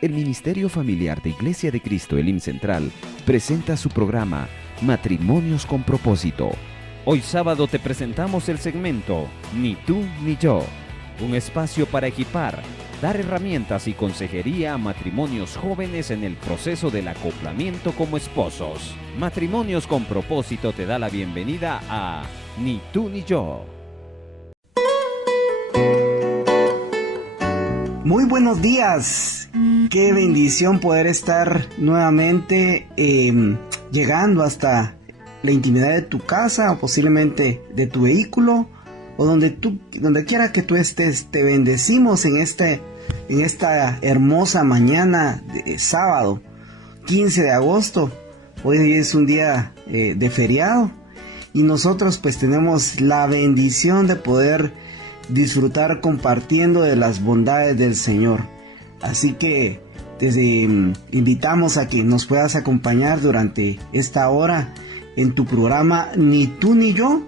El Ministerio Familiar de Iglesia de Cristo Elim Central presenta su programa Matrimonios con Propósito. Hoy sábado te presentamos el segmento Ni tú ni yo, un espacio para equipar, dar herramientas y consejería a matrimonios jóvenes en el proceso del acoplamiento como esposos. Matrimonios con Propósito te da la bienvenida a Ni tú ni yo. Muy buenos días, qué bendición poder estar nuevamente llegando hasta la intimidad de tu casa o posiblemente de tu vehículo o donde quiera que tú estés. Te bendecimos en esta hermosa mañana de sábado 15 de agosto. Hoy es un día de feriado y nosotros pues tenemos la bendición de poder disfrutar compartiendo de las bondades del Señor. Así que te invitamos a que nos puedas acompañar durante esta hora en tu programa Ni tú ni yo,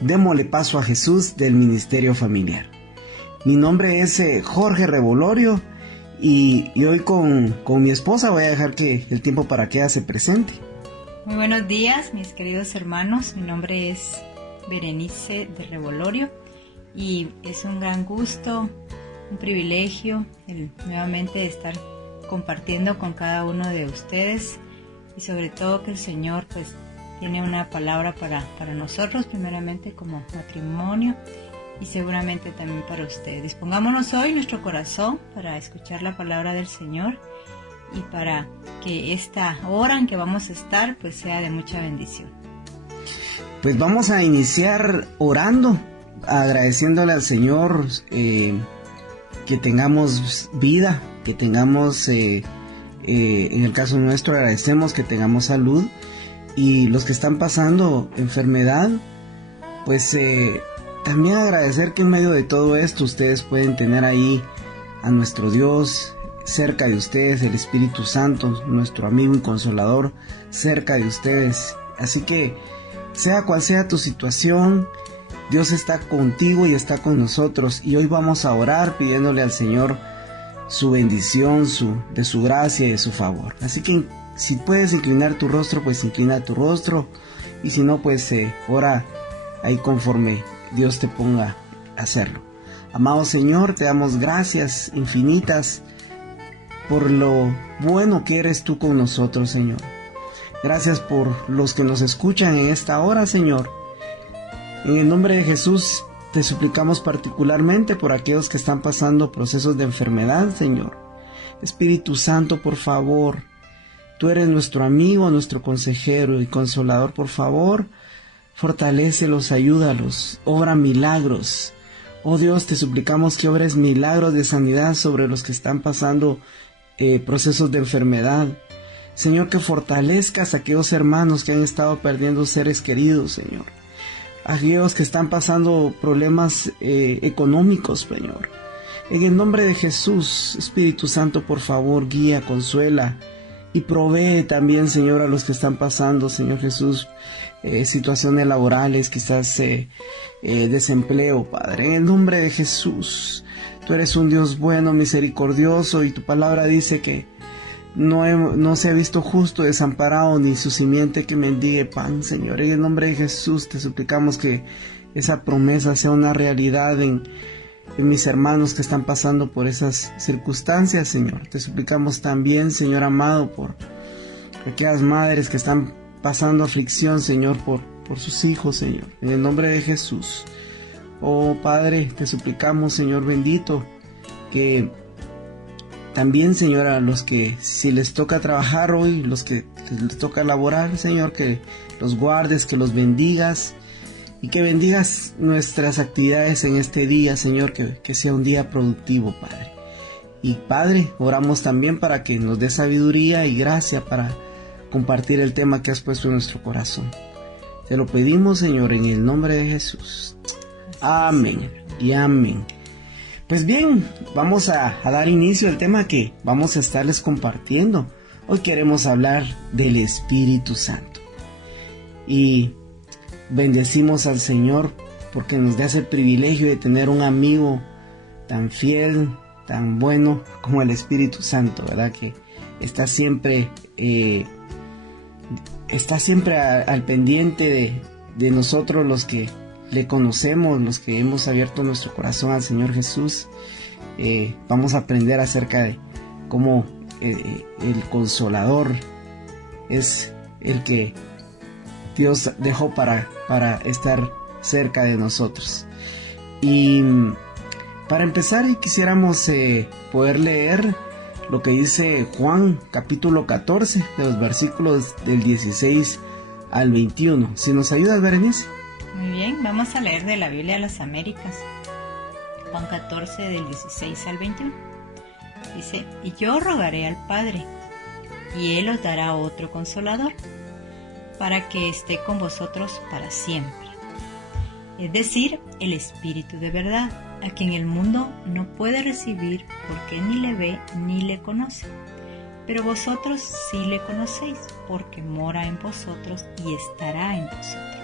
démosle paso a Jesús del Ministerio Familiar. Mi nombre es Jorge Revolorio y hoy con mi esposa voy a dejar que el tiempo para que ella se presente. Muy buenos días, mis queridos hermanos. Mi nombre es Berenice de Revolorio. Y es un gran gusto, un privilegio el nuevamente estar compartiendo con cada uno de ustedes y sobre todo que el Señor pues tiene una palabra para nosotros, primeramente como matrimonio y seguramente también para ustedes. Dispongámonos hoy nuestro corazón para escuchar la palabra del Señor y para que esta hora en que vamos a estar pues sea de mucha bendición. Pues vamos a iniciar orando, agradeciéndole al Señor que tengamos vida, que tengamos, en el caso nuestro agradecemos que tengamos salud, y los que están pasando enfermedad, pues también agradecer que en medio de todo esto ustedes pueden tener ahí a nuestro Dios cerca de ustedes, el Espíritu Santo, nuestro amigo y consolador cerca de ustedes. Así que sea cual sea tu situación, Dios está contigo y está con nosotros, y hoy vamos a orar pidiéndole al Señor su bendición, de su gracia y de su favor. Así que si puedes inclinar tu rostro, pues inclina tu rostro, y si no, pues ora ahí conforme Dios te ponga a hacerlo. Amado Señor, te damos gracias infinitas por lo bueno que eres tú con nosotros, Señor. Gracias por los que nos escuchan en esta hora, Señor. En el nombre de Jesús te suplicamos particularmente por aquellos que están pasando procesos de enfermedad, Señor. Espíritu Santo, por favor, tú eres nuestro amigo, nuestro consejero y consolador. Por favor, fortalécelos, ayúdalos, obra milagros. Oh Dios, te suplicamos que obres milagros de sanidad sobre los que están pasando procesos de enfermedad. Señor, que fortalezcas a aquellos hermanos que han estado perdiendo seres queridos, Señor. Aquellos que están pasando problemas económicos, Señor. En el nombre de Jesús, Espíritu Santo, por favor, guía, consuela y provee también, Señor, a los que están pasando, Señor Jesús, situaciones laborales, quizás desempleo, Padre. En el nombre de Jesús, tú eres un Dios bueno, misericordioso, y tu palabra dice que no se ha visto justo desamparado ni su simiente que mendigue pan, Señor. En el nombre de Jesús te suplicamos que esa promesa sea una realidad en mis hermanos que están pasando por esas circunstancias, Señor. Te suplicamos también, Señor amado, por aquellas madres que están pasando aflicción, Señor, por sus hijos, Señor. En el nombre de Jesús. Oh Padre, te suplicamos, Señor bendito, que también, Señor, a los que si les toca trabajar hoy, los que les toca laborar, Señor, que los guardes, que los bendigas y que bendigas nuestras actividades en este día, Señor, que sea un día productivo, Padre. Y Padre, oramos también para que nos dé sabiduría y gracia para compartir el tema que has puesto en nuestro corazón. Te lo pedimos, Señor, en el nombre de Jesús. Amén y amén. Pues bien, vamos a dar inicio al tema que vamos a estarles compartiendo. Hoy queremos hablar del Espíritu Santo. Y bendecimos al Señor porque nos da ese privilegio de tener un amigo tan fiel, tan bueno como el Espíritu Santo, ¿verdad? Que está siempre al pendiente de nosotros, los que le conocemos, los que hemos abierto nuestro corazón al Señor Jesús. Vamos a aprender acerca de cómo el Consolador es el que Dios dejó para estar cerca de nosotros. Y para empezar, quisiéramos poder leer lo que dice Juan capítulo 14, de los versículos del 16 al 21. Si nos ayudas, Berenice. Muy bien, vamos a leer de la Biblia de las Américas, Juan 14 del 16 al 21. Dice: y yo rogaré al Padre, y Él os dará otro Consolador, para que esté con vosotros para siempre. Es decir, el Espíritu de verdad, a quien el mundo no puede recibir porque ni le ve ni le conoce. Pero vosotros sí le conocéis, porque mora en vosotros y estará en vosotros.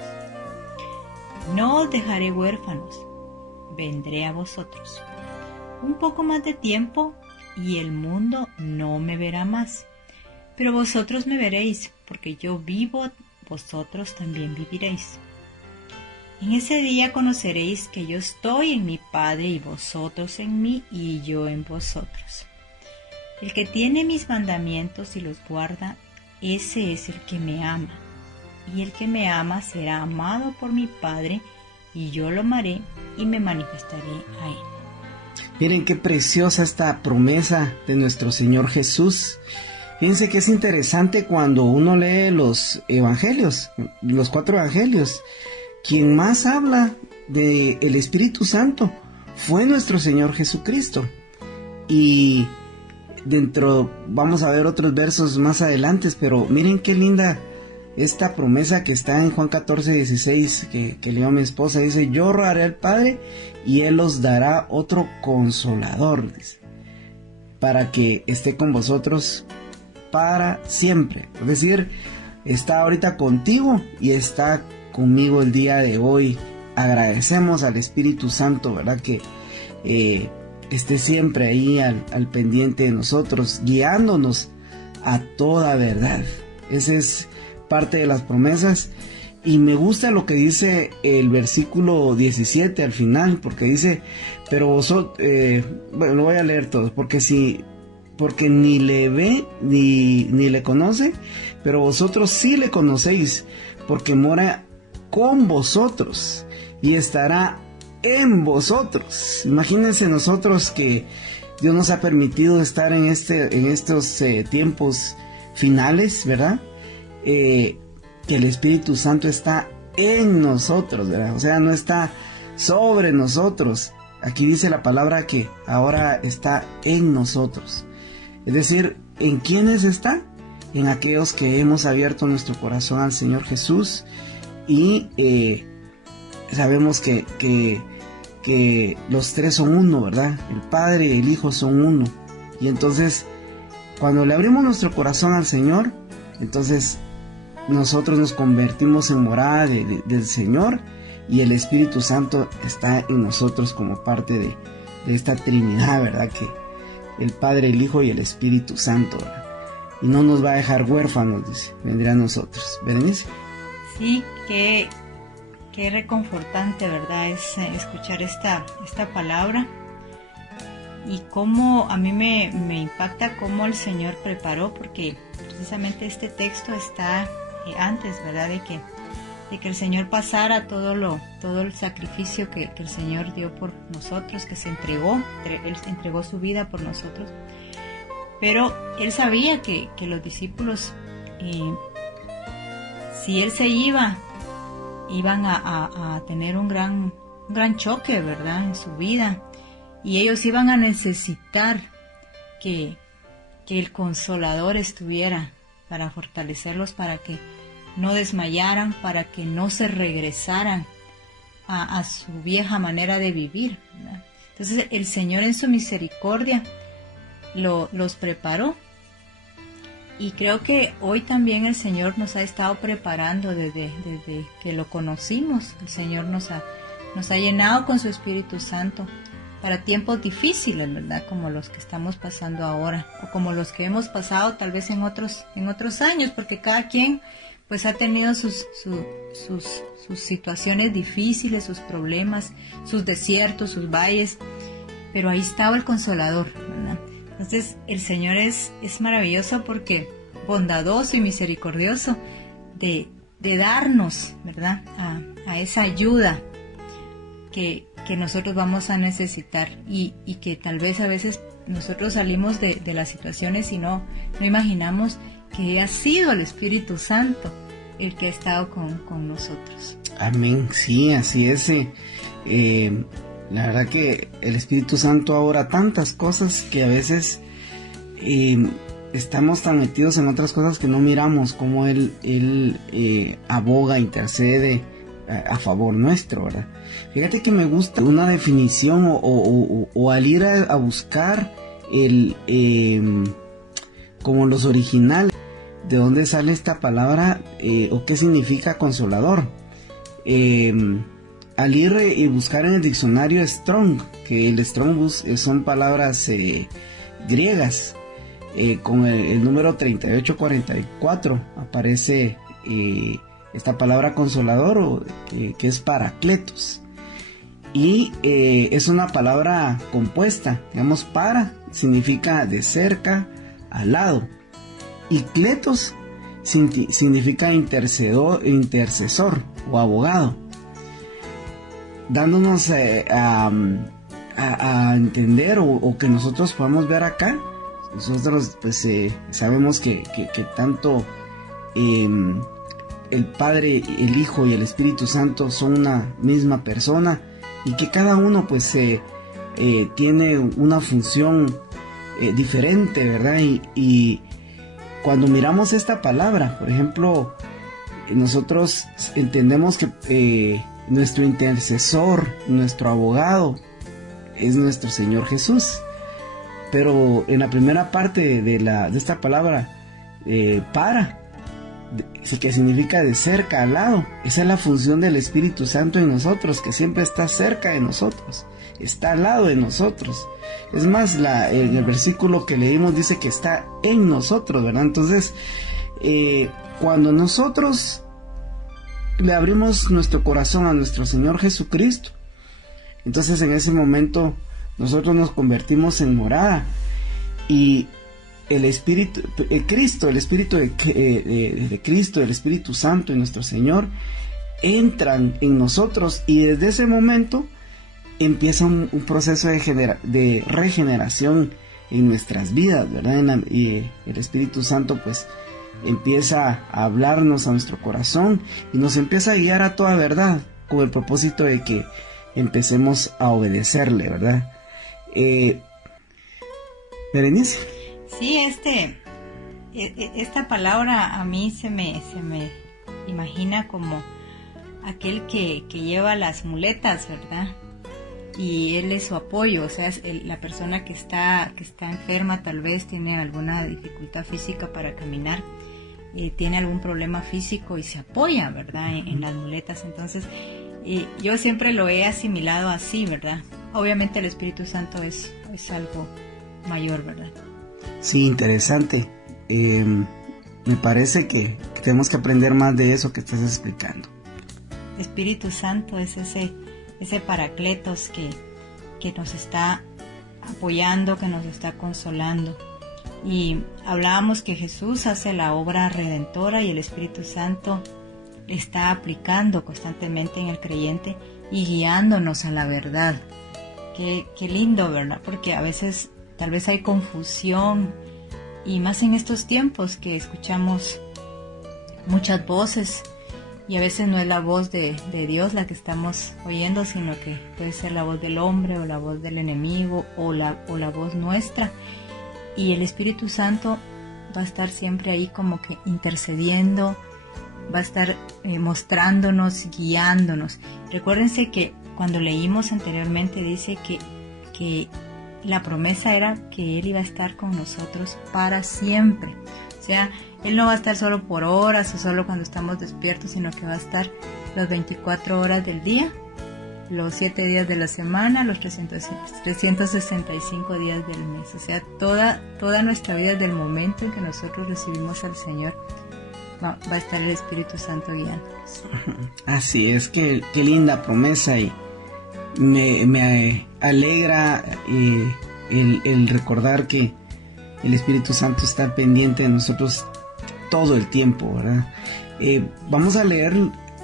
No os dejaré huérfanos, vendré a vosotros. Un poco más de tiempo y el mundo no me verá más. Pero vosotros me veréis, porque yo vivo, vosotros también viviréis. En ese día conoceréis que yo estoy en mi Padre y vosotros en mí y yo en vosotros. El que tiene mis mandamientos y los guarda, ese es el que me ama. Y el que me ama será amado por mi Padre, y yo lo amaré y me manifestaré a él. Miren qué preciosa esta promesa de nuestro Señor Jesús. Fíjense que es interesante cuando uno lee los evangelios, los 4 evangelios. Quien más habla del Espíritu Santo fue nuestro Señor Jesucristo. Y vamos a ver otros versos más adelante, pero miren qué linda esta promesa que está en Juan 14, 16, que leyó mi esposa. Dice: yo rogaré al Padre y Él os dará otro Consolador, dice, para que esté con vosotros para siempre. Es decir, está ahorita contigo y está conmigo el día de hoy. Agradecemos al Espíritu Santo, ¿verdad? Que esté siempre ahí al pendiente de nosotros, guiándonos a toda verdad. Esa es parte de las promesas. Y me gusta lo que dice el versículo 17 al final, porque dice: pero vosotros, bueno, lo voy a leer todo, porque ni le ve ni le conoce, pero vosotros sí le conocéis, porque mora con vosotros y estará en vosotros. Imagínense nosotros que Dios nos ha permitido estar en estos tiempos finales, ¿verdad? Que el Espíritu Santo está en nosotros, ¿verdad? O sea, no está sobre nosotros. Aquí dice la palabra que ahora está en nosotros. Es decir, ¿en quiénes está? En aquellos que hemos abierto nuestro corazón al Señor Jesús. Y sabemos que los tres son uno, ¿verdad? El Padre y el Hijo son uno. Y entonces, cuando le abrimos nuestro corazón al Señor, entonces nosotros nos convertimos en morada del Señor, y el Espíritu Santo está en nosotros como parte de esta Trinidad, ¿verdad? Que el Padre, el Hijo y el Espíritu Santo, ¿verdad? Y no nos va a dejar huérfanos, dice, vendrá a nosotros. ¿Berenice? Sí, qué reconfortante, ¿verdad? Es escuchar esta palabra, y cómo a mí me impacta cómo el Señor preparó, porque precisamente este texto está antes, ¿verdad? De que el Señor pasara todo el sacrificio que el Señor dio por nosotros, que Él entregó su vida por nosotros. Pero Él sabía que los discípulos, si Él se iban a tener un gran choque, ¿verdad? En su vida, y ellos iban a necesitar que el Consolador estuviera para fortalecerlos, para que no desmayaran, para que no se regresaran a su vieja manera de vivir, ¿verdad? Entonces el Señor en su misericordia los preparó, y creo que hoy también el Señor nos ha estado preparando desde que lo conocimos. El Señor nos ha llenado con su Espíritu Santo para tiempos difíciles, ¿verdad? Como los que estamos pasando ahora, o como los que hemos pasado tal vez en otros años, porque cada quien pues ha tenido sus situaciones difíciles, sus problemas, sus desiertos, sus valles, pero ahí estaba el Consolador, ¿verdad? Entonces el Señor es maravilloso porque bondadoso y misericordioso de darnos, ¿verdad? A esa ayuda que nosotros vamos a necesitar y que tal vez a veces nosotros salimos de las situaciones y no imaginamos que ha sido el Espíritu Santo el que ha estado con nosotros. Amén, sí, así es. La verdad que el Espíritu Santo obra tantas cosas que a veces estamos tan metidos en otras cosas que no miramos cómo Él aboga, intercede a favor nuestro, ¿verdad? Fíjate que me gusta una definición o al ir a buscar como los originales, de dónde sale esta palabra o qué significa consolador. Al ir y buscar en el diccionario Strong, que el Strong son palabras griegas, con el número 3844 aparece esta palabra consolador, que es paracletos, y es una palabra compuesta, digamos, para significa de cerca, al lado, y kletos significa intercesor o abogado, dándonos a entender o que nosotros podamos ver acá. Nosotros pues sabemos que tanto el Padre, el Hijo y el Espíritu Santo son una misma persona y que cada uno pues tiene una función diferente, ¿verdad? Y cuando miramos esta palabra, por ejemplo, nosotros entendemos que nuestro intercesor, nuestro abogado es nuestro Señor Jesús. Pero en la primera parte de esta palabra, que significa de cerca, al lado, esa es la función del Espíritu Santo en nosotros, que siempre está cerca de nosotros, está al lado de nosotros. Es más, en el versículo que leímos dice que está en nosotros, ¿verdad? Entonces, cuando nosotros le abrimos nuestro corazón a nuestro Señor Jesucristo, entonces en ese momento nosotros nos convertimos en morada y el Espíritu de Cristo, el Espíritu de Cristo, el Espíritu Santo y nuestro Señor entran en nosotros y desde ese momento empieza un proceso de regeneración en nuestras vidas, ¿verdad? Y el Espíritu Santo pues empieza a hablarnos a nuestro corazón y nos empieza a guiar a toda verdad con el propósito de que empecemos a obedecerle, ¿verdad? Berenice. Sí, esta palabra a mí se me imagina como aquel que lleva las muletas, ¿verdad? Y él es su apoyo, o sea, es la persona que está enferma, tal vez tiene alguna dificultad física para caminar, tiene algún problema físico y se apoya, ¿verdad? En las muletas. Entonces, yo siempre lo he asimilado así, ¿verdad? Obviamente el Espíritu Santo es algo mayor, ¿verdad? Sí, interesante. Me parece que tenemos que aprender más de eso que estás explicando. Espíritu Santo es ese paracletos que nos está apoyando, que nos está consolando. Y hablábamos que Jesús hace la obra redentora y el Espíritu Santo está aplicando constantemente en el creyente y guiándonos a la verdad. Qué lindo, ¿verdad? Porque a veces tal vez hay confusión y más en estos tiempos que escuchamos muchas voces y a veces no es la voz de Dios la que estamos oyendo, sino que puede ser la voz del hombre o la voz del enemigo o la voz nuestra. Y el Espíritu Santo va a estar siempre ahí como que intercediendo, va a estar mostrándonos, guiándonos. Recuérdense que cuando leímos anteriormente dice que la promesa era que Él iba a estar con nosotros para siempre. O sea, Él no va a estar solo por horas o solo cuando estamos despiertos, sino que va a estar las 24 horas del día los 7 días de la semana, los 365 días del mes. O sea, toda nuestra vida desde el momento en que nosotros recibimos al Señor, va a estar el Espíritu Santo guiándonos. Así es, qué linda promesa, y me alegra el recordar que el Espíritu Santo está pendiente de nosotros todo el tiempo, ¿verdad? Vamos a leer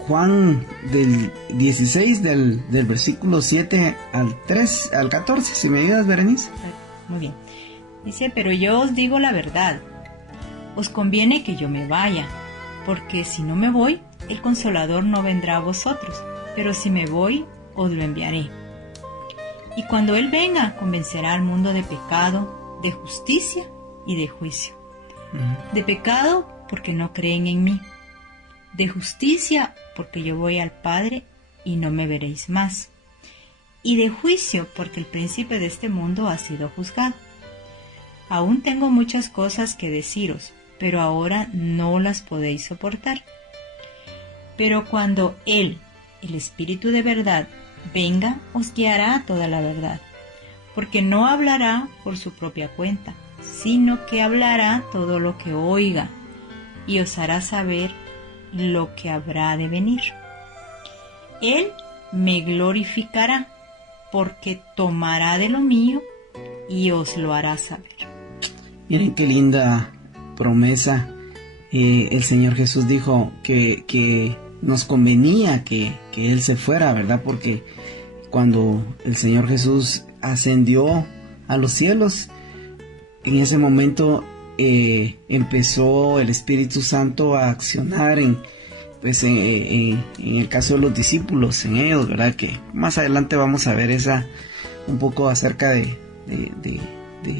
Juan del 16, del versículo 7 al 14, si me ayudas, Berenice. Muy bien. Dice, pero yo os digo la verdad, os conviene que yo me vaya, porque si no me voy, el Consolador no vendrá a vosotros, pero si me voy, os lo enviaré. Y cuando Él venga, convencerá al mundo de pecado, de justicia y de juicio. De pecado, porque no creen en mí. De justicia, porque yo voy al Padre y no me veréis más. Y de juicio, porque el príncipe de este mundo ha sido juzgado. Aún tengo muchas cosas que deciros, pero ahora no las podéis soportar. Pero cuando Él, el Espíritu de verdad, venga, os guiará a toda la verdad, porque no hablará por su propia cuenta, sino que hablará todo lo que oiga, y os hará saber lo que habrá de venir. Él me glorificará, porque tomará de lo mío y os lo hará saber. Miren qué linda promesa. El Señor Jesús dijo que nos convenía que Él se fuera, ¿verdad? Porque cuando el Señor Jesús ascendió a los cielos, en ese momento empezó el Espíritu Santo a accionar en el caso de los discípulos, en ellos, ¿verdad? Que más adelante vamos a ver un poco acerca de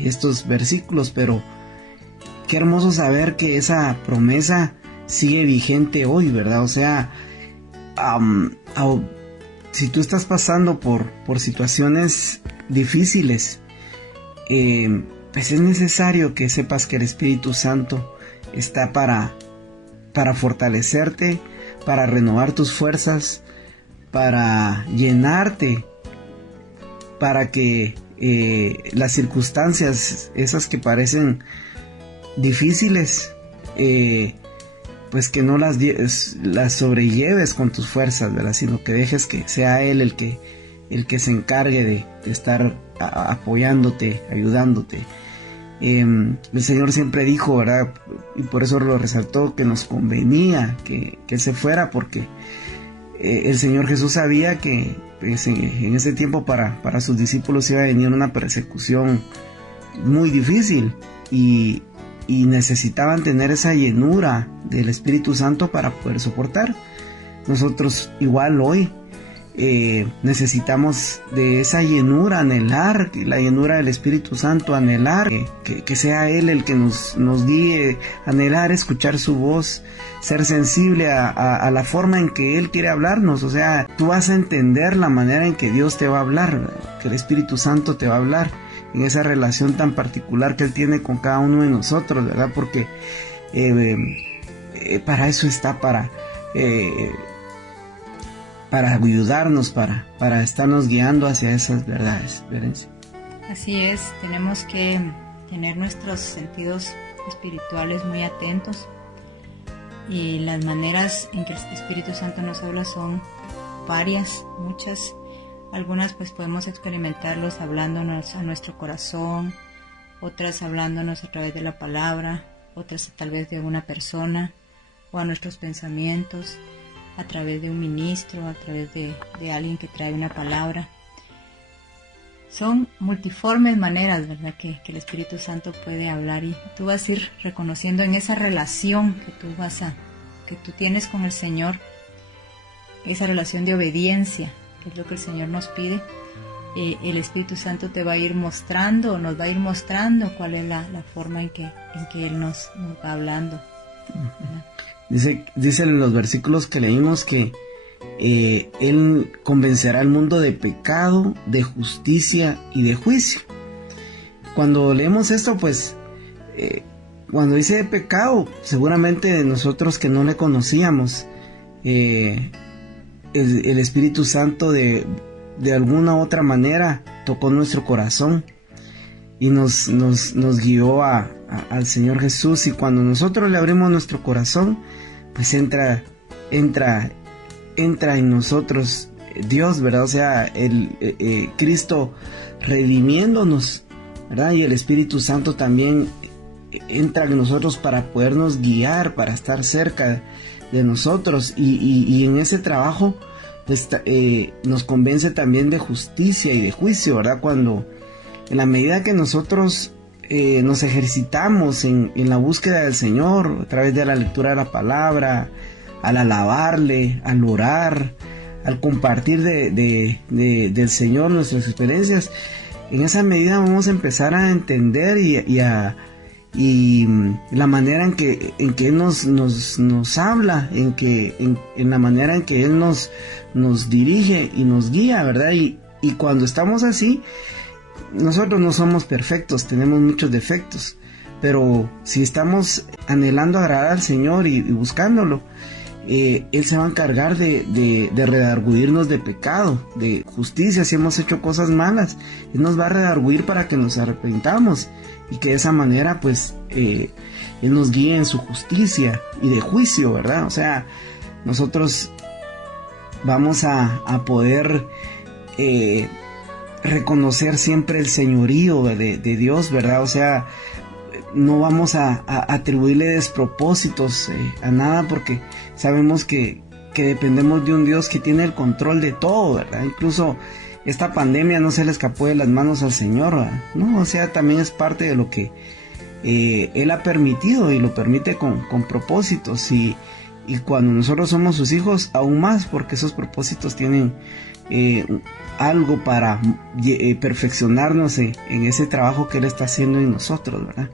estos versículos, pero qué hermoso saber que esa promesa sigue vigente hoy, ¿verdad? O sea, si tú estás pasando por situaciones difíciles, pues es necesario que sepas que el Espíritu Santo está para fortalecerte, para renovar tus fuerzas, para llenarte, para que las circunstancias, esas que parecen difíciles, pues que no las sobrelleves con tus fuerzas, ¿verdad? Sino que dejes que sea Él el que se encargue de estar apoyándote, ayudándote. El Señor siempre dijo, ¿verdad? Y por eso lo resaltó, que nos convenía que se fuera, porque el Señor Jesús sabía que pues, en ese tiempo para sus discípulos iba a venir una persecución muy difícil, y necesitaban tener esa llenura del Espíritu Santo para poder soportar. Nosotros igual hoy necesitamos de esa llenura, anhelar la llenura del Espíritu Santo, anhelar que sea Él el que nos guíe, anhelar escuchar su voz, ser sensible a la forma en que Él quiere hablarnos. O sea, tú vas a entender la manera en que Dios te va a hablar, que el Espíritu Santo te va a hablar en esa relación tan particular que Él tiene con cada uno de nosotros, ¿verdad? Porque para eso está, para ayudarnos, para estarnos guiando hacia esas verdades, ¿verdad? Así es, tenemos que tener nuestros sentidos espirituales muy atentos, y las maneras en que el Espíritu Santo nos habla son varias, muchas. Algunas pues podemos experimentarlos hablándonos a nuestro corazón, otras hablándonos a través de la palabra, otras tal vez de una persona, o a nuestros pensamientos, a través de un ministro, a través de alguien que trae una palabra. Son multiformes maneras, ¿verdad?, que el Espíritu Santo puede hablar, y tú vas a ir reconociendo en esa relación que tú tienes con el Señor, esa relación de obediencia, que es lo que el Señor nos pide. El Espíritu Santo te va a ir mostrando, nos va a ir mostrando cuál es la forma en que Él nos va hablando. Dice en los versículos que leímos que Él convencerá al mundo de pecado, de justicia y de juicio. Cuando leemos esto, pues, cuando dice de pecado, seguramente nosotros que no le conocíamos, el Espíritu Santo de alguna u otra manera tocó nuestro corazón y nos guió al Señor Jesús. Y cuando nosotros le abrimos nuestro corazón, pues entra en nosotros Dios, ¿verdad? O sea, Cristo redimiéndonos, ¿verdad? Y el Espíritu Santo también entra en nosotros para podernos guiar, para estar cerca de nosotros, y en ese trabajo pues, nos convence también de justicia y de juicio, ¿verdad? Cuando en la medida que nosotros nos ejercitamos en la búsqueda del Señor a través de la lectura de la palabra, al alabarle, al orar, al compartir del Señor nuestras experiencias, en esa medida vamos a empezar a entender y la manera en que Él nos habla, en la manera en que Él nos dirige y nos guía, ¿verdad? Y cuando estamos así, nosotros no somos perfectos, tenemos muchos defectos, pero si estamos anhelando agradar al Señor y buscándolo, Él se va a encargar de redarguirnos de pecado, de justicia. Si hemos hecho cosas malas, Él nos va a redarguir para que nos arrepentamos y que de esa manera pues Él nos guíe en su justicia y de juicio, ¿verdad? O sea, nosotros vamos a poder reconocer siempre el señorío de Dios, ¿verdad? O sea, no vamos a atribuirle despropósitos a nada, porque sabemos que dependemos de un Dios que tiene el control de todo, ¿verdad? Incluso esta pandemia no se le escapó de las manos al Señor, ¿verdad? ¿No? O sea, también es parte de lo que Él ha permitido, y lo permite con propósitos, y cuando nosotros somos sus hijos, aún más, porque esos propósitos tienen algo para perfeccionarnos en ese trabajo que Él está haciendo en nosotros, ¿verdad?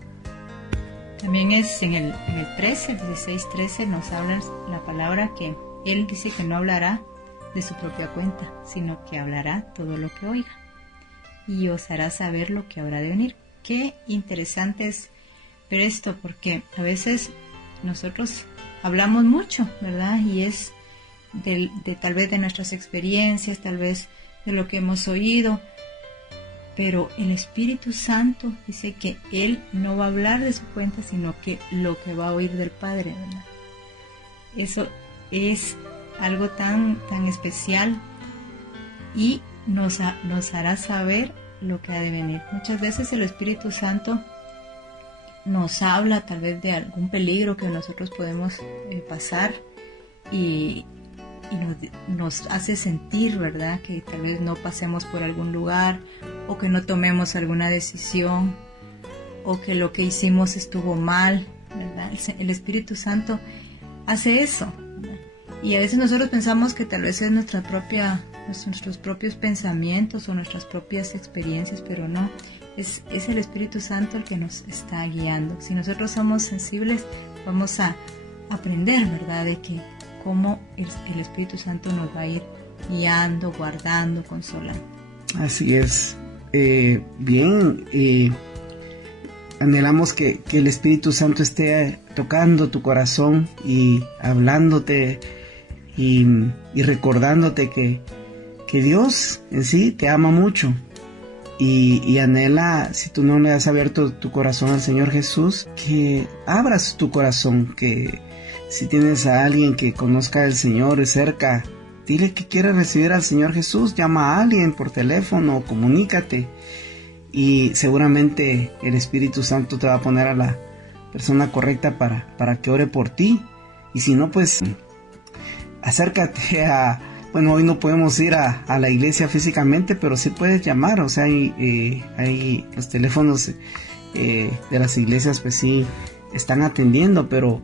También es en el 16:13 nos habla la palabra que Él dice que no hablará de su propia cuenta, sino que hablará todo lo que oiga y os hará saber lo que habrá de venir. Qué interesante es ver esto, porque a veces nosotros hablamos mucho, ¿verdad? Y es de tal vez de nuestras experiencias, tal vez de lo que hemos oído, pero el Espíritu Santo dice que Él no va a hablar de su cuenta, sino que lo que va a oír del Padre, ¿verdad? Eso es algo tan especial, y nos hará saber lo que ha de venir. Muchas veces el Espíritu Santo nos habla tal vez de algún peligro que nosotros podemos pasar, y nos hace sentir, ¿verdad?, que tal vez no pasemos por algún lugar, o que no tomemos alguna decisión, o que lo que hicimos estuvo mal, ¿verdad? El Espíritu Santo hace eso, ¿verdad? Y a veces nosotros pensamos que tal vez es nuestros propios pensamientos o nuestras propias experiencias, pero no, es el Espíritu Santo el que nos está guiando. Si nosotros somos sensibles, vamos a aprender, ¿verdad?, de que cómo el Espíritu Santo nos va a ir guiando, guardando, consolando. Así es. Anhelamos que el Espíritu Santo esté tocando tu corazón y hablándote y recordándote que Dios en sí te ama mucho, y anhela, si tú no le has abierto tu corazón al Señor Jesús, que abras tu corazón, que si tienes a alguien que conozca al Señor cerca, dile que quieres recibir al Señor Jesús, llama a alguien por teléfono, comunícate, y seguramente el Espíritu Santo te va a poner a la persona correcta para que ore por ti. Y si no, pues acércate bueno, hoy no podemos ir a la iglesia físicamente, pero sí puedes llamar, o sea, hay los teléfonos de las iglesias, pues sí están atendiendo, pero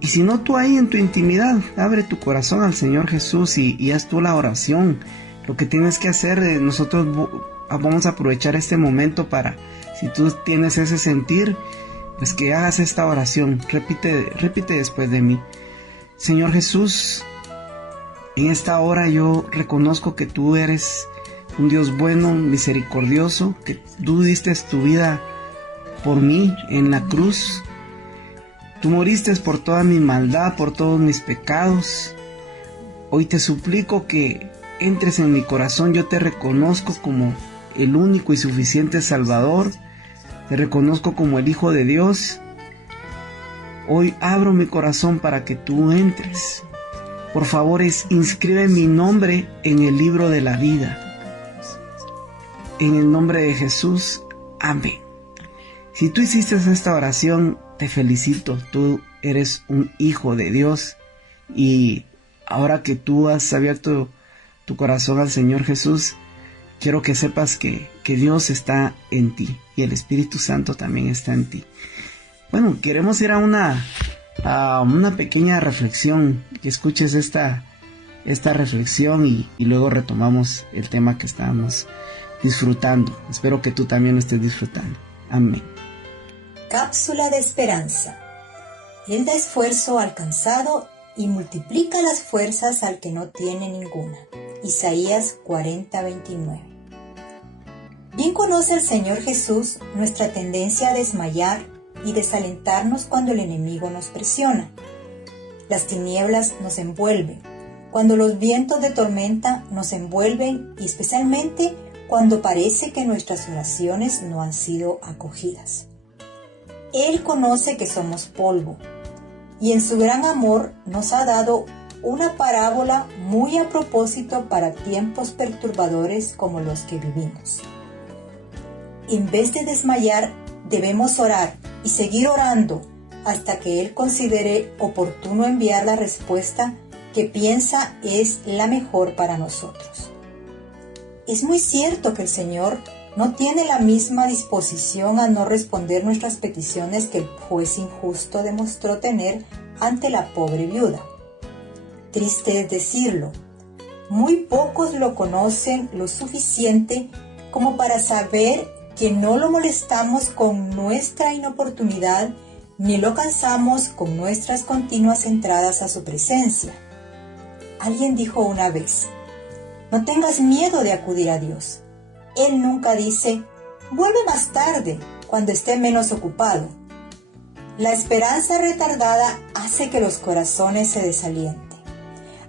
y si no, tú ahí en tu intimidad, abre tu corazón al Señor Jesús y haz tú la oración. Lo que tienes que hacer, nosotros vamos a aprovechar este momento para, si tú tienes ese sentir, pues que hagas esta oración. Repite después de mí. Señor Jesús, en esta hora yo reconozco que tú eres un Dios bueno, misericordioso, que tú diste tu vida por mí en la cruz. Tú moriste por toda mi maldad, por todos mis pecados. Hoy te suplico que entres en mi corazón. Yo te reconozco como el único y suficiente Salvador. Te reconozco como el Hijo de Dios. Hoy abro mi corazón para que tú entres. Por favor, inscribe mi nombre en el libro de la vida. En el nombre de Jesús. Amén. Si tú hiciste esta oración, te felicito. Tú eres un hijo de Dios. Y ahora que tú has abierto tu corazón al Señor Jesús, quiero que sepas que Dios está en ti y el Espíritu Santo también está en ti. Bueno, queremos ir a una pequeña reflexión, que escuches esta reflexión y luego retomamos el tema que estábamos disfrutando. Espero que tú también lo estés disfrutando. Amén. Cápsula de esperanza. Él da esfuerzo al cansado y multiplica las fuerzas al que no tiene ninguna. Isaías 40:29. Bien conoce el Señor Jesús nuestra tendencia a desmayar y desalentarnos cuando el enemigo nos presiona. Las tinieblas nos envuelven, cuando los vientos de tormenta nos envuelven y especialmente cuando parece que nuestras oraciones no han sido acogidas. Él conoce que somos polvo y en su gran amor nos ha dado una parábola muy a propósito para tiempos perturbadores como los que vivimos. En vez de desmayar, debemos orar y seguir orando hasta que Él considere oportuno enviar la respuesta que piensa es la mejor para nosotros. Es muy cierto que el Señor no tiene la misma disposición a no responder nuestras peticiones que el juez injusto demostró tener ante la pobre viuda. Triste es decirlo, muy pocos lo conocen lo suficiente como para saber que no lo molestamos con nuestra inoportunidad ni lo cansamos con nuestras continuas entradas a su presencia. Alguien dijo una vez, no tengas miedo de acudir a Dios. Él nunca dice, vuelve más tarde, cuando esté menos ocupado. La esperanza retardada hace que los corazones se desalienten.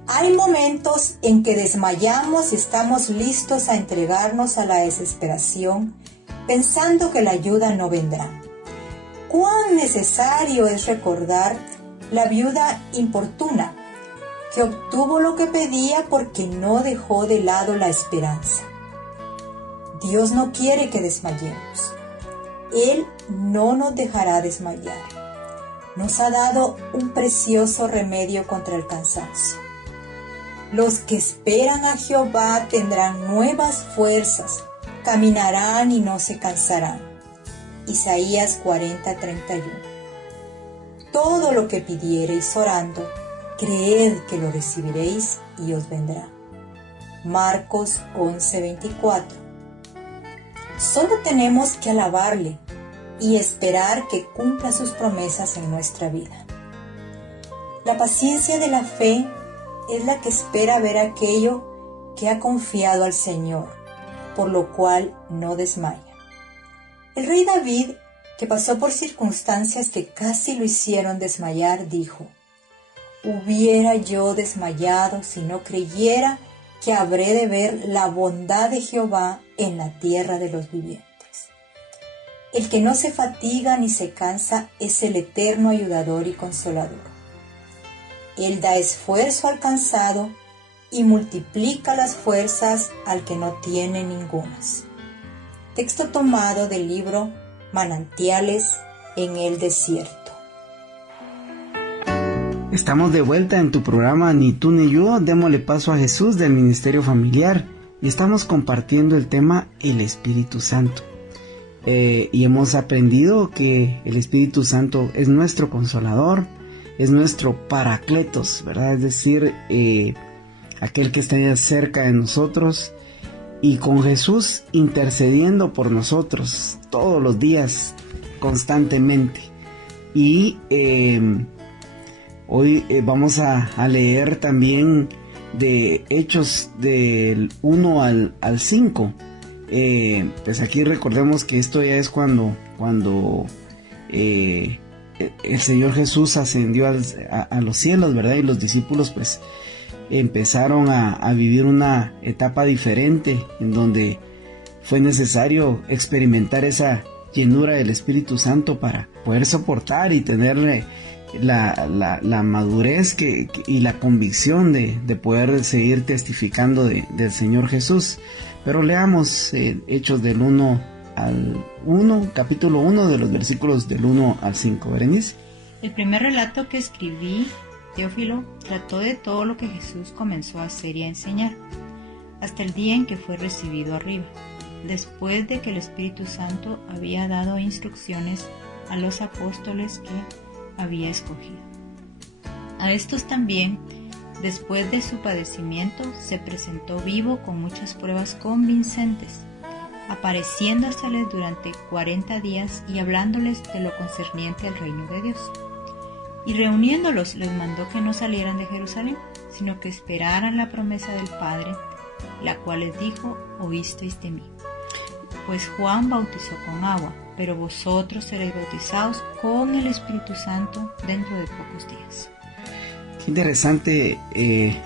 Hay momentos en que desmayamos y estamos listos a entregarnos a la desesperación, pensando que la ayuda no vendrá. Cuán necesario es recordar la viuda importuna, que obtuvo lo que pedía porque no dejó de lado la esperanza. Dios no quiere que desmayemos. Él no nos dejará desmayar. Nos ha dado un precioso remedio contra el cansancio. Los que esperan a Jehová tendrán nuevas fuerzas, caminarán y no se cansarán. Isaías 40:31. Todo lo que pidiereis orando, creed que lo recibiréis y os vendrá. Marcos 11:24. Solo tenemos que alabarle y esperar que cumpla sus promesas en nuestra vida. La paciencia de la fe es la que espera ver aquello que ha confiado al Señor, por lo cual no desmaya. El rey David, que pasó por circunstancias que casi lo hicieron desmayar, dijo, «Hubiera yo desmayado si no creyera que habré de ver la bondad de Jehová en la tierra de los vivientes». El que no se fatiga ni se cansa es el eterno ayudador y consolador. Él da esfuerzo al cansado y multiplica las fuerzas al que no tiene ningunas. Texto tomado del libro Manantiales en el Desierto. Estamos de vuelta en tu programa Ni tú ni yo, démosle paso a Jesús del Ministerio Familiar y estamos compartiendo el tema el Espíritu Santo. Y hemos aprendido que el Espíritu Santo es nuestro consolador, es nuestro paracletos, ¿verdad? Es decir, aquel que está cerca de nosotros y con Jesús intercediendo por nosotros todos los días, constantemente. Y hoy vamos a leer también de Hechos del 1 al 5. Pues aquí recordemos que esto ya es cuando el Señor Jesús ascendió a los cielos, ¿verdad? Y los discípulos pues empezaron a vivir una etapa diferente en donde fue necesario experimentar esa llenura del Espíritu Santo para poder soportar y tener la madurez y la convicción de poder seguir testificando del Señor Jesús. Pero leamos Hechos del 1 al 1, capítulo 1, de los versículos del 1 al 5. Berenice. El primer relato que escribí, Teófilo, trató de todo lo que Jesús comenzó a hacer y a enseñar, hasta el día en que fue recibido arriba, después de que el Espíritu Santo había dado instrucciones a los apóstoles que había escogido. A estos también, después de su padecimiento, se presentó vivo con muchas pruebas convincentes, apareciéndoseles durante 40 días y hablándoles de lo concerniente al reino de Dios. Y reuniéndolos les mandó que no salieran de Jerusalén, sino que esperaran la promesa del Padre, la cual les dijo: oísteis de mí. Pues Juan bautizó con agua, pero vosotros seréis bautizados con el Espíritu Santo dentro de pocos días. Qué interesante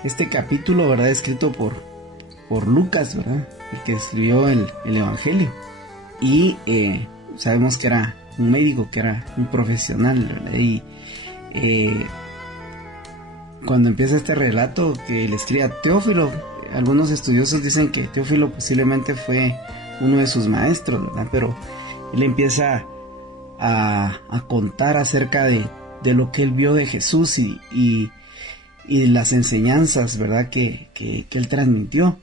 este capítulo, ¿verdad? Escrito por Lucas, ¿verdad? El que escribió el Evangelio. Y sabemos que era un médico, que era un profesional, ¿verdad? Y cuando empieza este relato que le escribe a Teófilo, algunos estudiosos dicen que Teófilo posiblemente fue uno de sus maestros, ¿verdad? Pero él empieza a contar acerca de lo que él vio de Jesús y las enseñanzas, ¿verdad? Que él transmitió.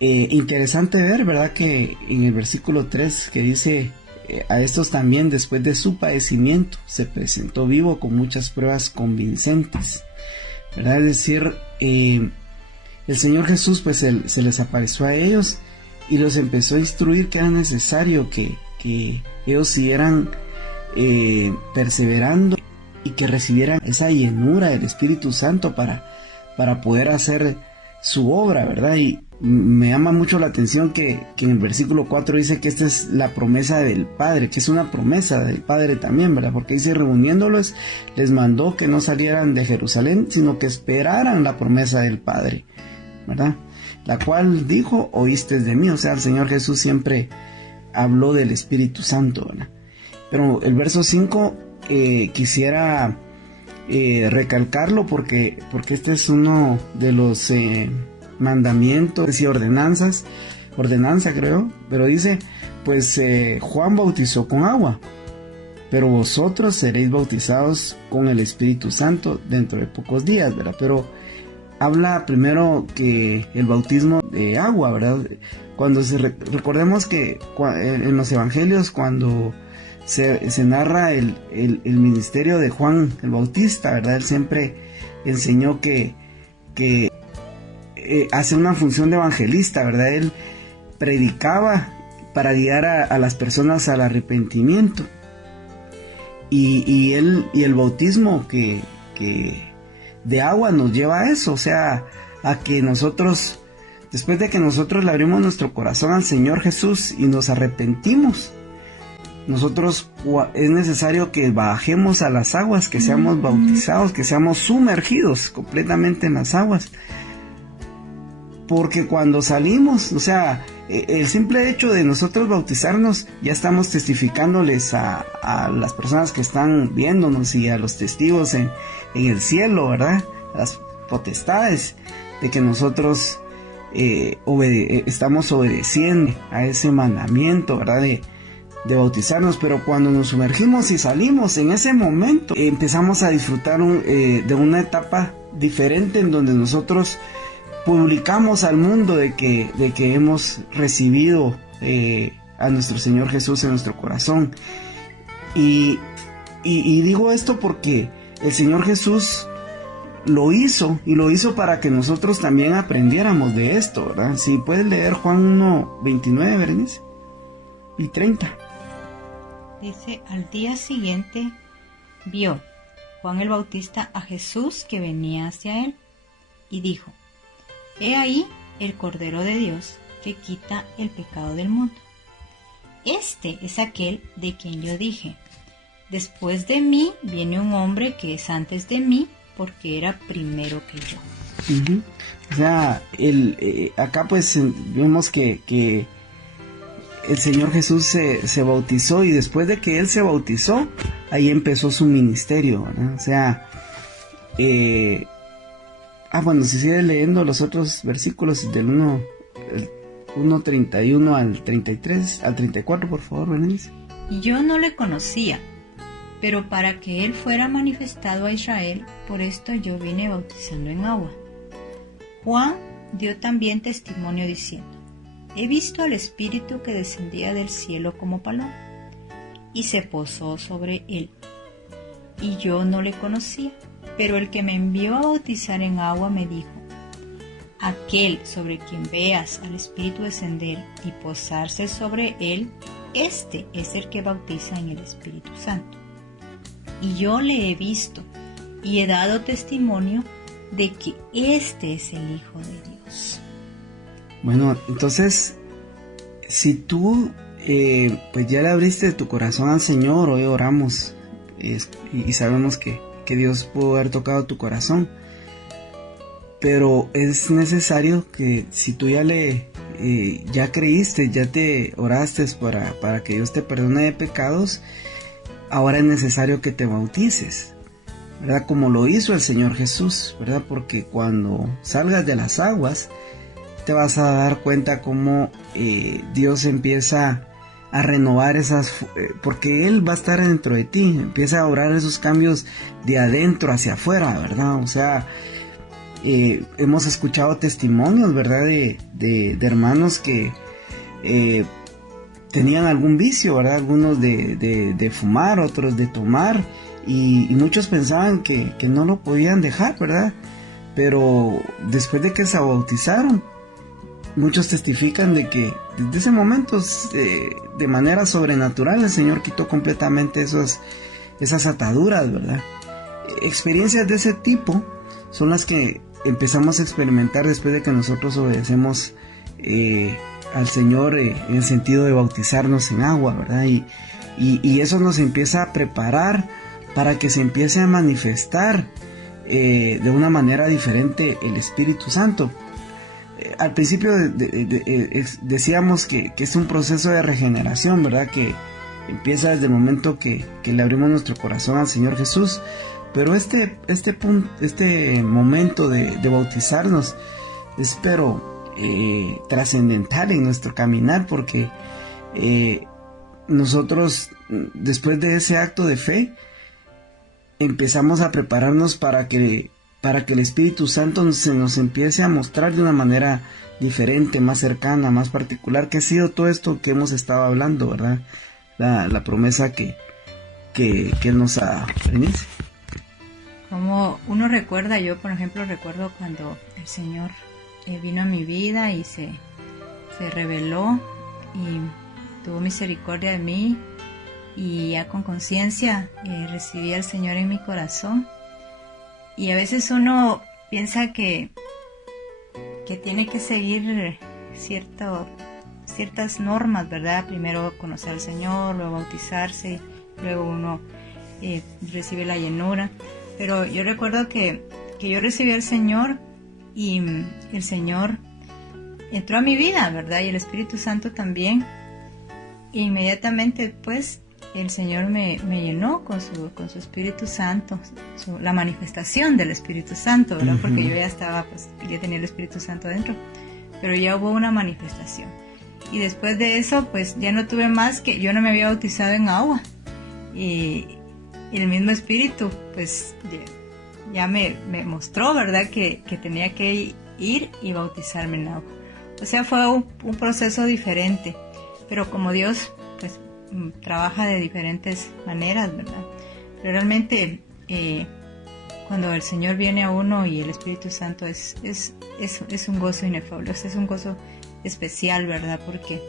Interesante ver, ¿verdad? Que en el versículo 3 que dice: a estos también, después de su padecimiento, se presentó vivo con muchas pruebas convincentes, ¿verdad? Es decir, el Señor Jesús pues se les apareció a ellos y los empezó a instruir que era necesario que ellos siguieran perseverando y que recibieran esa llenura del Espíritu Santo para poder hacer su obra, ¿verdad? Y me llama mucho la atención que en el versículo 4 dice que esta es la promesa del Padre, que es una promesa del Padre también, ¿verdad? Porque dice: reuniéndolos les mandó que no salieran de Jerusalén, sino que esperaran la promesa del Padre, ¿verdad? La cual dijo: oíste de mí. O sea, el Señor Jesús siempre habló del Espíritu Santo, ¿verdad? Pero el verso 5 quisiera recalcarlo porque este es uno de los mandamientos y ordenanza creo, pero dice: pues Juan bautizó con agua, pero vosotros seréis bautizados con el Espíritu Santo dentro de pocos días, ¿verdad? Pero habla primero que el bautismo de agua, ¿verdad? Cuando recordemos que en los evangelios, cuando se narra el ministerio de Juan el Bautista, ¿verdad? Él siempre enseñó que hace una función de evangelista, ¿verdad? Él predicaba para guiar a las personas al arrepentimiento. Y el bautismo que de agua nos lleva a eso, o sea, a que nosotros, después de que nosotros le abrimos nuestro corazón al Señor Jesús y nos arrepentimos, nosotros es necesario que bajemos a las aguas, que seamos bautizados, que seamos sumergidos completamente en las aguas. Porque cuando salimos, o sea, el simple hecho de nosotros bautizarnos, ya estamos testificándoles a las personas que están viéndonos y a los testigos en el cielo, ¿verdad? A las potestades, de que nosotros estamos obedeciendo a ese mandamiento, ¿verdad? De bautizarnos. Pero cuando nos sumergimos y salimos, en ese momento empezamos a disfrutar de una etapa diferente, en donde nosotros publicamos al mundo de que hemos recibido a nuestro Señor Jesús en nuestro corazón. Y digo esto porque el Señor Jesús lo hizo, y lo hizo para que nosotros también aprendiéramos de esto, ¿verdad? Si puedes leer Juan 1:29, Berenice, y 30. Dice: al día siguiente vio Juan el Bautista a Jesús que venía hacia él, y dijo: he ahí el Cordero de Dios que quita el pecado del mundo. Este es aquel de quien yo dije: después de mí viene un hombre que es antes de mí, porque era primero que yo. Uh-huh. O sea, acá pues vemos que el Señor Jesús se bautizó, y después de que Él se bautizó, ahí empezó su ministerio, ¿verdad? O sea, bueno, si sigues leyendo los otros versículos del 1:31 al 33, al 34, por favor, Berenice. Y yo no le conocía, pero para que Él fuera manifestado a Israel, por esto yo vine bautizando en agua. Juan dio también testimonio diciendo: he visto al Espíritu que descendía del cielo como paloma, y se posó sobre él. Y yo no le conocía, pero el que me envió a bautizar en agua me dijo: aquel sobre quien veas al Espíritu descender y posarse sobre él, este es el que bautiza en el Espíritu Santo. Y yo le he visto y he dado testimonio de que este es el Hijo de Dios. Bueno, entonces, si tú pues ya le abriste tu corazón al Señor, hoy oramos y sabemos que Dios pudo haber tocado tu corazón, pero es necesario que si tú ya creíste, ya te oraste para que Dios te perdone de pecados, ahora es necesario que te bautices, ¿verdad? Como lo hizo el Señor Jesús, ¿verdad? Porque cuando salgas de las aguas, te vas a dar cuenta cómo Dios empieza a renovar porque Él va a estar dentro de ti, empieza a obrar esos cambios de adentro hacia afuera, ¿verdad? O sea, hemos escuchado testimonios, ¿verdad? De hermanos que tenían algún vicio, ¿verdad? Algunos de fumar, otros de tomar, y muchos pensaban que no lo podían dejar, ¿verdad? Pero después de que se bautizaron, muchos testifican de que desde ese momento, de manera sobrenatural, el Señor quitó completamente esas ataduras, ¿verdad? Experiencias de ese tipo son las que empezamos a experimentar después de que nosotros obedecemos al Señor en el sentido de bautizarnos en agua, ¿verdad? Y eso nos empieza a preparar para que se empiece a manifestar de una manera diferente el Espíritu Santo. Al principio decíamos que es un proceso de regeneración, ¿verdad? Que empieza desde el momento que le abrimos nuestro corazón al Señor Jesús. Pero este momento de bautizarnos es trascendental en nuestro caminar, porque nosotros, después de ese acto de fe, empezamos a prepararnos para que el Espíritu Santo se nos empiece a mostrar de una manera diferente, más cercana, más particular, que ha sido todo esto que hemos estado hablando, ¿verdad? La promesa que Él nos ha dado. Como uno recuerda, yo por ejemplo recuerdo cuando el Señor vino a mi vida y se reveló y tuvo misericordia de mí, y ya con conciencia recibí al Señor en mi corazón. Y a veces uno piensa que tiene que seguir ciertas normas, ¿verdad? Primero conocer al Señor, luego bautizarse, luego uno recibe la llenura. Pero yo recuerdo que yo recibí al Señor y el Señor entró a mi vida, ¿verdad? Y el Espíritu Santo también. E inmediatamente pues el Señor me llenó con su Espíritu Santo, la manifestación del Espíritu Santo, ¿verdad? Uh-huh. Porque yo ya estaba, ya tenía el Espíritu Santo dentro, pero ya hubo una manifestación. Y después de eso, pues ya no tuve más que, yo no me había bautizado en agua. Y el mismo Espíritu, pues ya me mostró, ¿verdad? Que tenía que ir y bautizarme en agua. O sea, fue un proceso diferente, pero como Dios, pues, trabaja de diferentes maneras, ¿verdad? Pero realmente cuando el Señor viene a uno y el Espíritu Santo es un gozo inefable, es un gozo especial, ¿verdad? Porque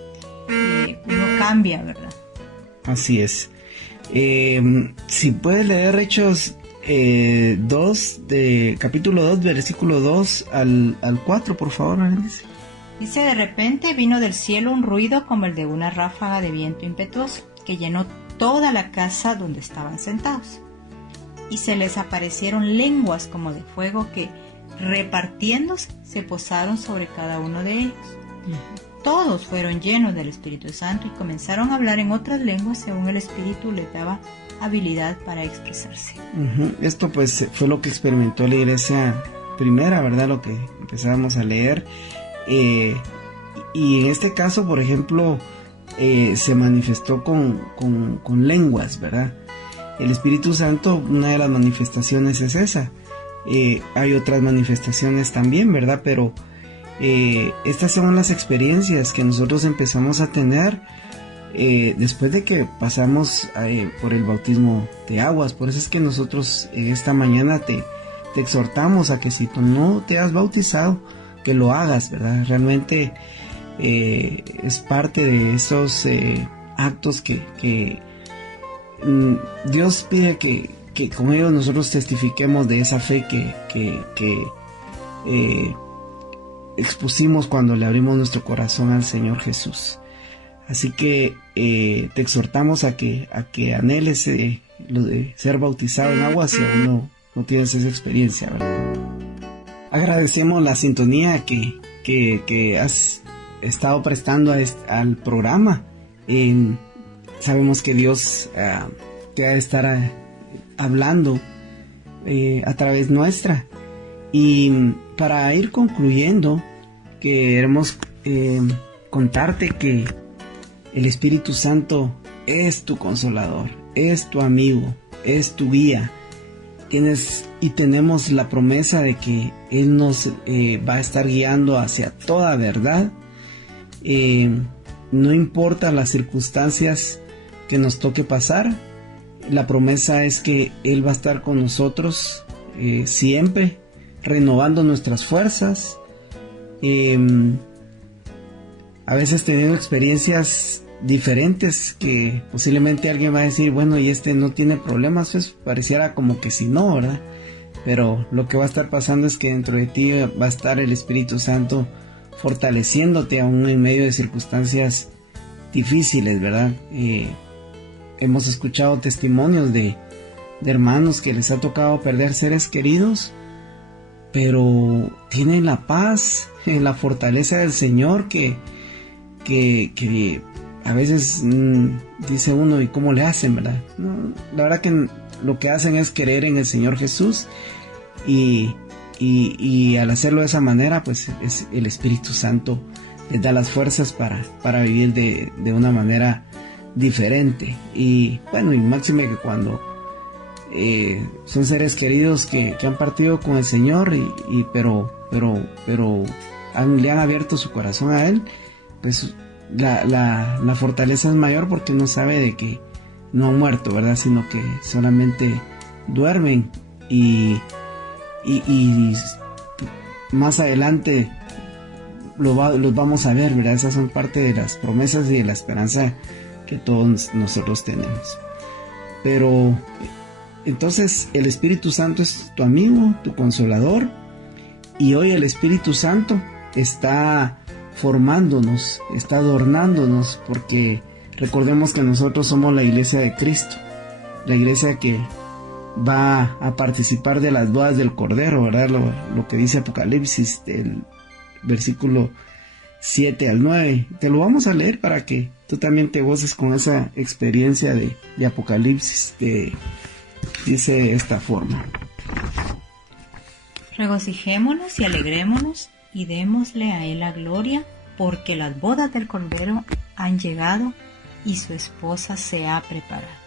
uno cambia, ¿verdad? Así es. Si puedes leer Hechos 2, capítulo 2, versículo 2 al 4, por favor, Berenice. Dice: de repente vino del cielo un ruido como el de una ráfaga de viento impetuoso, que llenó toda la casa donde estaban sentados. Y se les aparecieron lenguas como de fuego que repartiéndose, se posaron sobre cada uno de ellos. Todos fueron llenos del Espíritu Santo y comenzaron a hablar en otras lenguas según el Espíritu les daba habilidad para expresarse. Esto pues fue lo que experimentó la iglesia primera, ¿verdad? Lo que empezábamos a leer. Y en este caso, por ejemplo, se manifestó con lenguas, ¿verdad? El Espíritu Santo, una de las manifestaciones es esa. Hay otras manifestaciones también, ¿verdad? Pero estas son las experiencias que nosotros empezamos a tener después de que pasamos por el bautismo de aguas. Por eso es que nosotros esta mañana te exhortamos a que si tú no te has bautizado, que lo hagas, ¿verdad? Realmente es parte de esos actos que Dios pide que con ellos nosotros testifiquemos de esa fe que expusimos cuando le abrimos nuestro corazón al Señor Jesús. Así que te exhortamos a que anheles lo de ser bautizado en agua si aún no tienes esa experiencia, ¿verdad? Agradecemos la sintonía que has estado prestando al programa. Sabemos que Dios te ha de estar hablando a través nuestra. Y para ir concluyendo, queremos contarte que el Espíritu Santo es tu consolador, es tu amigo, es tu guía. Tenemos la promesa de que Él nos va a estar guiando hacia toda verdad. No importa las circunstancias que nos toque pasar, la promesa es que Él va a estar con nosotros siempre, renovando nuestras fuerzas. A veces teniendo experiencias diferentes que posiblemente alguien va a decir, bueno, y no tiene problemas, pues pareciera como que si no, ¿verdad? Pero lo que va a estar pasando es que dentro de ti va a estar el Espíritu Santo fortaleciéndote aún en medio de circunstancias difíciles, ¿verdad? Hemos escuchado testimonios de hermanos que les ha tocado perder seres queridos, pero tienen la paz, la fortaleza del Señor que a veces dice uno, ¿y cómo le hacen, verdad? No, la verdad que lo que hacen es creer en el Señor Jesús y al hacerlo de esa manera, pues es el Espíritu Santo les da las fuerzas para vivir de una manera diferente. Y bueno, y máxime que cuando son seres queridos que han partido con el Señor pero le han abierto su corazón a Él, pues la fortaleza es mayor porque uno sabe de que no han muerto, ¿verdad? Sino que solamente duermen y más adelante los vamos a ver, ¿verdad? Esas son parte de las promesas y de la esperanza que todos nosotros tenemos. Pero entonces el Espíritu Santo es tu amigo, tu consolador, y hoy el Espíritu Santo está formándonos, está adornándonos, porque recordemos que nosotros somos la iglesia de Cristo, la iglesia que va a participar de las bodas del Cordero, ¿verdad? Lo que dice Apocalipsis, del versículo 7 al 9. Te lo vamos a leer para que tú también te goces con esa experiencia de Apocalipsis, que dice de esta forma: Regocijémonos y alegrémonos y démosle a Él la gloria, porque las bodas del Cordero han llegado y su esposa se ha preparado.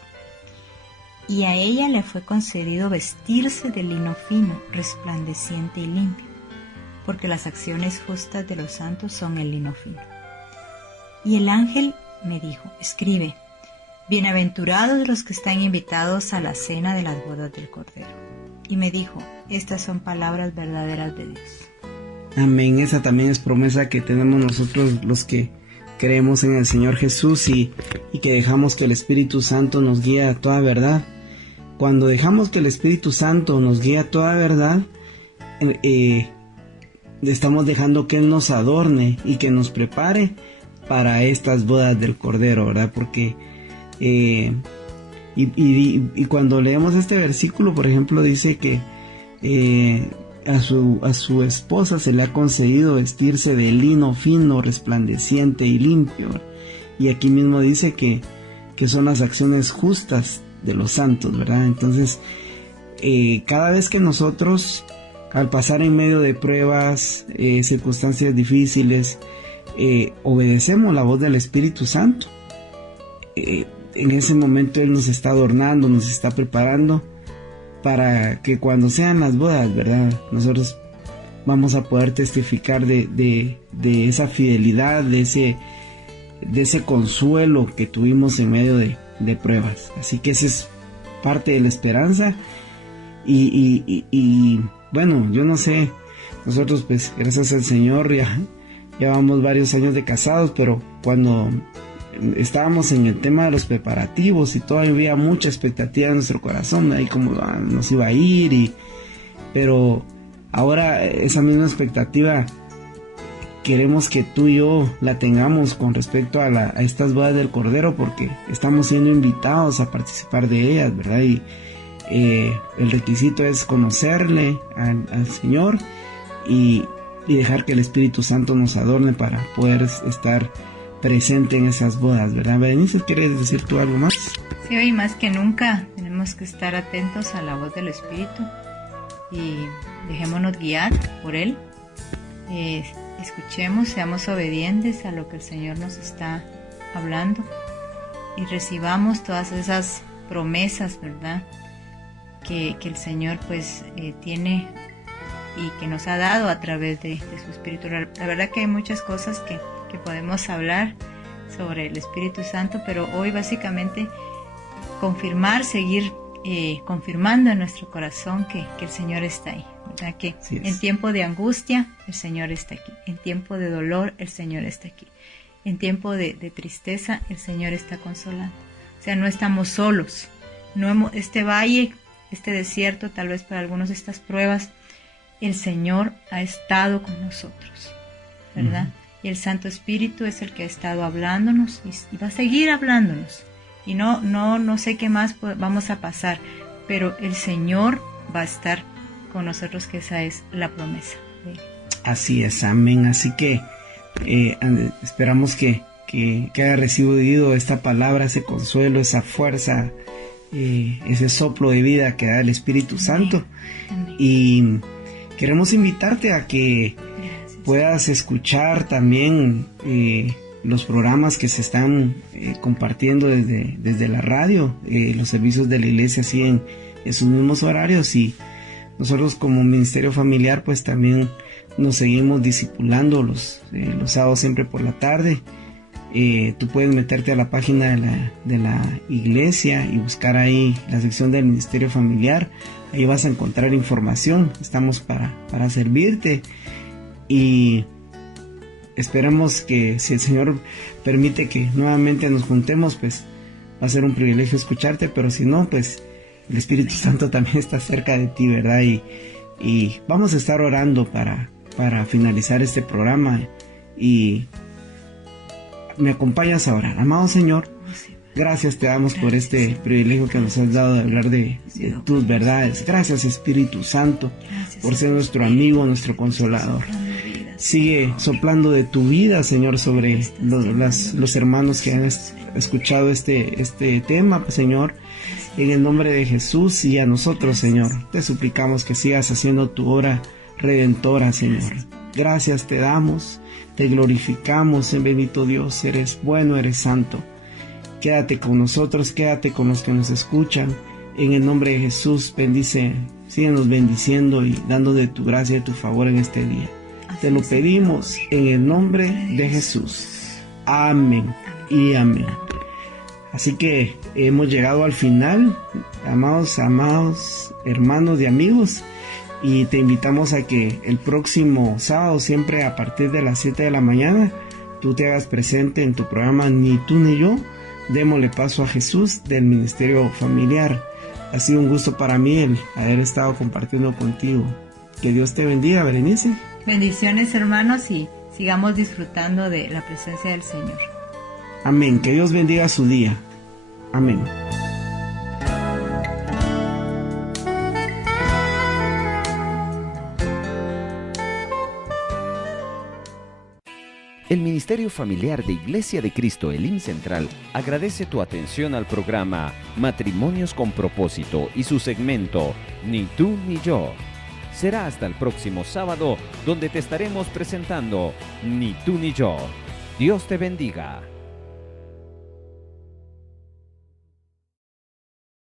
Y a ella le fue concedido vestirse de lino fino, resplandeciente y limpio, porque las acciones justas de los santos son el lino fino. Y el ángel me dijo: escribe, bienaventurados los que están invitados a la cena de las bodas del Cordero. Y me dijo: estas son palabras verdaderas de Dios. Amén. Esa también es promesa que tenemos nosotros los que creemos en el Señor Jesús y que dejamos que el Espíritu Santo nos guíe a toda verdad. Cuando dejamos que el Espíritu Santo nos guíe a toda verdad, estamos dejando que Él nos adorne y que nos prepare para estas bodas del Cordero, ¿verdad? Porque y cuando leemos este versículo, por ejemplo, dice que a su esposa se le ha concedido vestirse de lino fino, resplandeciente y limpio. Y aquí mismo dice que son las acciones justas de los santos, ¿verdad? Entonces, cada vez que nosotros, al pasar en medio de pruebas, circunstancias difíciles, obedecemos la voz del Espíritu Santo, en ese momento Él nos está adornando, nos está preparando para que cuando sean las bodas, ¿verdad?, nosotros vamos a poder testificar de esa fidelidad, de ese consuelo que tuvimos en medio de pruebas. Así que esa es parte de la esperanza. Y bueno, yo no sé, nosotros pues gracias al Señor ya llevamos varios años de casados, pero cuando estábamos en el tema de los preparativos y todavía había mucha expectativa en nuestro corazón, ahí como nos iba a ir, pero ahora esa misma expectativa queremos que tú y yo la tengamos con respecto a estas bodas del Cordero, porque estamos siendo invitados a participar de ellas, ¿verdad? Y el requisito es conocerle al Señor y dejar que el Espíritu Santo nos adorne para poder estar presente en esas bodas, ¿verdad? Berenice, ¿quieres decir tú algo más? Sí, hoy más que nunca tenemos que estar atentos a la voz del Espíritu y dejémonos guiar por Él. Escuchemos, seamos obedientes a lo que el Señor nos está hablando y recibamos todas esas promesas, ¿verdad?, que el Señor pues tiene y que nos ha dado a través de su Espíritu. La verdad que hay muchas cosas que podemos hablar sobre el Espíritu Santo, pero hoy básicamente confirmar, seguir confirmando en nuestro corazón que el Señor está ahí, ¿verdad? Que en tiempo de angustia el Señor está aquí, en tiempo de dolor el Señor está aquí, en tiempo de tristeza el Señor está consolando. O sea, no estamos solos, este valle, este desierto, tal vez para algunos de estas pruebas, el Señor ha estado con nosotros, ¿verdad? Uh-huh. Y el Santo Espíritu es el que ha estado hablándonos y va a seguir hablándonos. Y no sé qué más vamos a pasar, pero el Señor va a estar con nosotros, que esa es la promesa de Él. Así es, amén. Así que esperamos que haya recibido esta palabra, ese consuelo, esa fuerza, ese soplo de vida que da el Espíritu Santo. Amén. Y queremos invitarte a que puedas escuchar también los programas que se están compartiendo desde la radio, los servicios de la iglesia así en sus mismos horarios, y nosotros como ministerio familiar pues también nos seguimos discipulando los sábados siempre por la tarde. Tú puedes meterte a la página de la iglesia y buscar ahí la sección del ministerio familiar. Ahí vas a encontrar información. Estamos para servirte, y esperamos que si el Señor permite que nuevamente nos juntemos, pues va a ser un privilegio escucharte, pero si no, pues el Espíritu Santo también está cerca de ti, ¿verdad? Y vamos a estar orando para finalizar este programa, y me acompañas ahora. Amado Señor, gracias te damos por este privilegio que nos has dado de hablar de tus verdades. Gracias, Espíritu Santo, por ser nuestro amigo, nuestro consolador. Sigue soplando de tu vida, Señor, sobre los hermanos que han escuchado este tema, Señor. En el nombre de Jesús, y a nosotros, Señor, te suplicamos que sigas haciendo tu obra redentora, Señor. Gracias te damos, te glorificamos, bendito Dios. Eres bueno, eres santo. Quédate con nosotros, quédate con los que nos escuchan. En el nombre de Jesús, bendice, síguenos bendiciendo y dando de tu gracia y tu favor en este día. Te lo pedimos en el nombre de Jesús. Amén y amén. Así que hemos llegado al final, amados hermanos y amigos, y te invitamos a que el próximo sábado, siempre a partir de las 7 de la mañana, tú te hagas presente en tu programa Ni tú ni yo. Démosle paso a Jesús del Ministerio Familiar. Ha sido un gusto para mí el haber estado compartiendo contigo. Que Dios te bendiga, Berenice. Bendiciones, hermanos, y sigamos disfrutando de la presencia del Señor. Amén. Que Dios bendiga su día. Amén. El Ministerio Familiar de Iglesia de Cristo Elim Central agradece tu atención al programa Matrimonios con Propósito y su segmento Ni tú ni yo. Será hasta el próximo sábado donde te estaremos presentando Ni tú ni yo. Dios te bendiga.